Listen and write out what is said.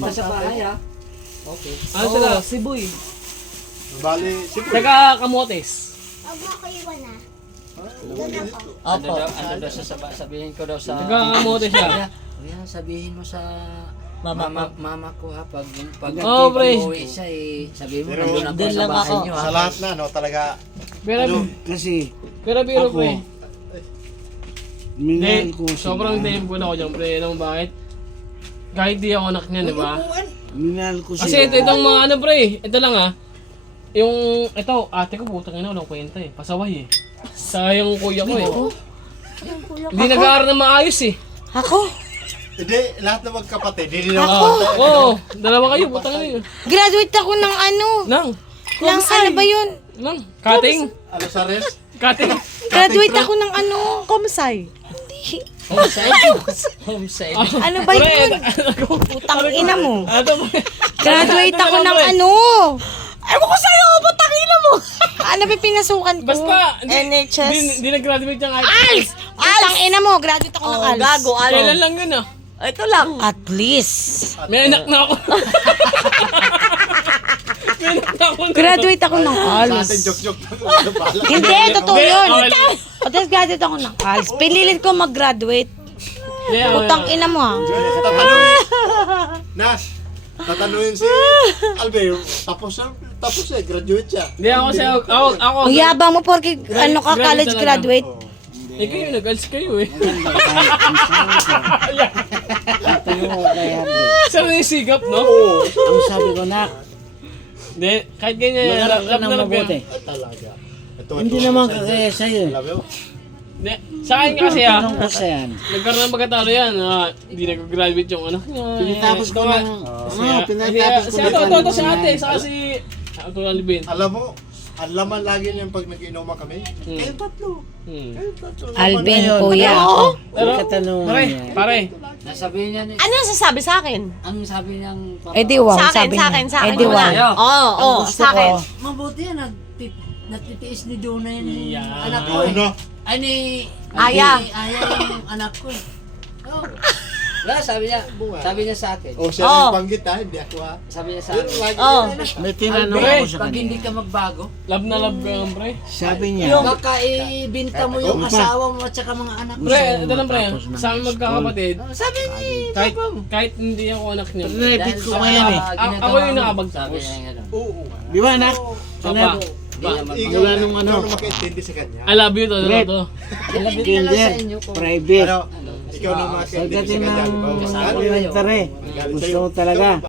Punta sa bahay ha. Okay. Ano sila? Siboy. Bali, siguro. Taga Camotes. Huwag mo ko iwan ah. Ano daw sabihin ko daw sa... Taga Camotes siya. Kuya, sabihin mo sa mama ko ha, pag Oh, pre. uuwi siya sabihin mo Pero nandun ako doon sa lang bahay ako. niyo ha. Sa lahat na, no, talaga. Pero, Kasi, pero biro ako, pre. minahal Hindi, ko siya. sobrang thankful ako dyan pre. Alam mo bakit? Kahit di ako anak niya, di ba? Minahal ko siya. Kasi itong mga ano pre, ito lang ha. Yung, ito, ate ko putang ina, walang kwenta eh. Pasaway eh. Sa yung kuya ko eh. Hindi nag-aaral na maayos eh. Ako? Hindi, lahat ng magkapatid, hindi naman Oo, dalawa kayo, putang ina. Graduate ako ng ano? Nang, Ng ano ba yun? nang, cutting, Ano sa res? cutting. Graduate ako ng ano? Komsay. Homeside. Ano ba yun? Putang ina mo. Ano ba? Graduate ako ng ano? Ewan ko sa'yo, putang ina mo! Ano ba pinasukan ko? Basta, NHS. Hindi nag-graduate yung ALS! Putang ina mo, graduate ako ng Oh, ALS. gago, Kailan ano? lang yun ah. Ito lang. At least. May anak na ako. May anak na ako. Graduate ako ng Sa atin, ALS. joke-joke. Hindi, totoo yun. Okay. At least graduate ako ng ALS. Pinilit ko mag-graduate. Yeah, Putang ina mo ah. Tatanungin. Nas, tatanungin si Albert. Tapos graduate siya. Hindi ako kasi ako. Ang yabang mo porque ano ka, college graduate. Eh kayo, nag-ALS kayo eh. Ito yung kaya. Saan na yung sigap, no? Ang sabi ko na, Hindi, kahit ganyan, mag-aral ka lab ng na lab mabuti. yan. Talaga. Ito, Hindi naman kagaya sa'yo eh. Alam mo? Hindi, sa akin kasi ah, Tanong ko sa yan. nagkaroon ng pagkatalo yan, hindi nag-graduate yung anak niya. Pinatapos ko ng... pinatapos ko Si ng... ito, si ate, saka si... Ito lang libin. Alam mo, ang laman lagi niyan pag nag-inuman kami. Kayo tatlo. Kayo tatlo. Alvin, Ngayon, kuya. Pero, katanungan pare, niya. pare, Nasabihin niya ni... Ano yung sasabi sa akin? Ang sabi niyang... Eh di wow, Sa akin, sabi sa niya. akin, sa Eh akin. di Wala. wow. Ayaw. Oo, gusto sa akin. ko. Mabuti yan, natitiis ni Jonah yung Yeah. anak ko Ano? Ay ni... Aya. Aya yung anak ko eh. Oh. Wala, sabi niya sa akin. O siya Oh. yung panggit ha, hindi ako ha. Sabi niya sa Yun, akin. lagi Oh. yun. May tinanong Albert, ako sa Pag hindi kanila. ka magbago, love na love ka lang, pre. Sabi niya, baka ibinta mo yung asawa mo at saka mga anak mo. Pre, ito lang pre, matapos ng sa amin magkakapatid, Sabi ni kahit hindi ako anak niya. repeat ko ngayon eh. Ako yung nakabagtapos. Sabi niya yung gano'n. Oo. Di ba anak? Papa, Ikaw Wala nung ano. Ikaw na makaintindi sa kanya. I love you to, Red. to. Ilabit na lang sa Kinder, inyo kung... private. Ikaw na makaintindi sa Pagdating kanya. ng Di ba? Kasama Magalit. elementary, Magalit gusto sa'yo. mo talaga.